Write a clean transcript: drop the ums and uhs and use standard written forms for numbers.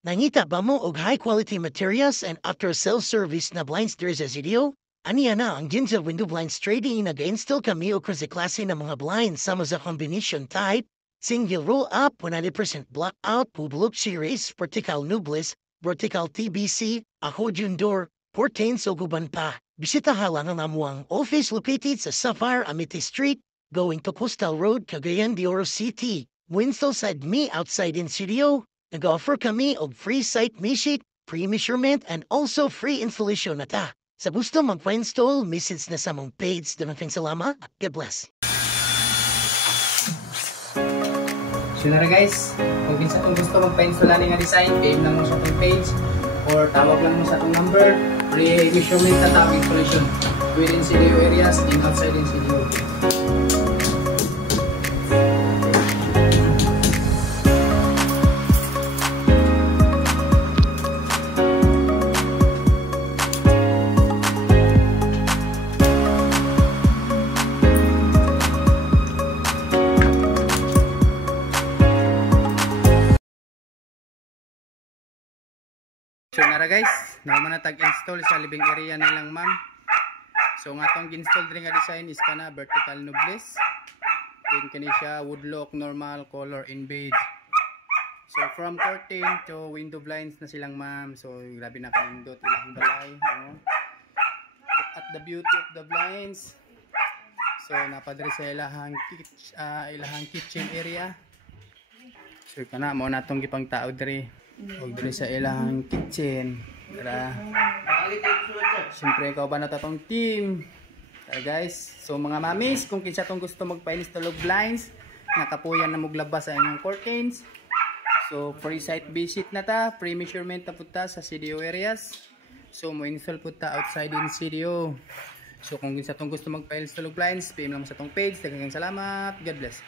Nangita ba mo og high-quality materials and after-sales service na blinds diri sa studio? Aniya na ang Ginza Window Blinds Trading nag-install kami o kasi klase ng mga blinds sama sa combination type, single roll up, 100% blackout, Public series, vertical nubless, vertical TBC, accordion door, curtains o guban pa. Bisita lang ang amuang office located sa Sapphire Amity Street, going to Coastal Road, Cagayan de Oro City. Windsell side me outside in studio. Nag-offer kami og free site meet, free measurement, and also free installation na ta. Sa gusto magpa-install, message na sa mong page. Dalang salamat. God bless. So na guys, kung minsan kung gusto magpa-install nga design, PM lang mo sa itong page or tawag lang mo sa itong number. Free measurement na tawag installation within CDO areas and outside in CDO. So nara guys, naman na tag-install sa living area nilang ma'am. So nga tong install rin nga design is kana vertical nubless. Then kani siya woodlock normal color in beige. So from curtain to window blinds na silang ma'am. So grabe na kanindot ilang balay, no? Look at the beauty of the blinds. So napadre sa ilahang kitchen area. So kana mo natong gipang tao diri. Huwag dito sa ilang kitchen. Tara. Siyempre, ikaw ba na tatong team? Tara guys. So mga mamis, kung kinsa tong gusto magpa-install og blinds, nakapuyan na maglabas sa inyong curtains. So free site visit na ta. Free measurement na punta sa CDO areas. So mo install punta outside in CDO. So kung kinsa tong gusto magpa-install og blinds, PM lang sa tong page. Daghang salamat. God bless.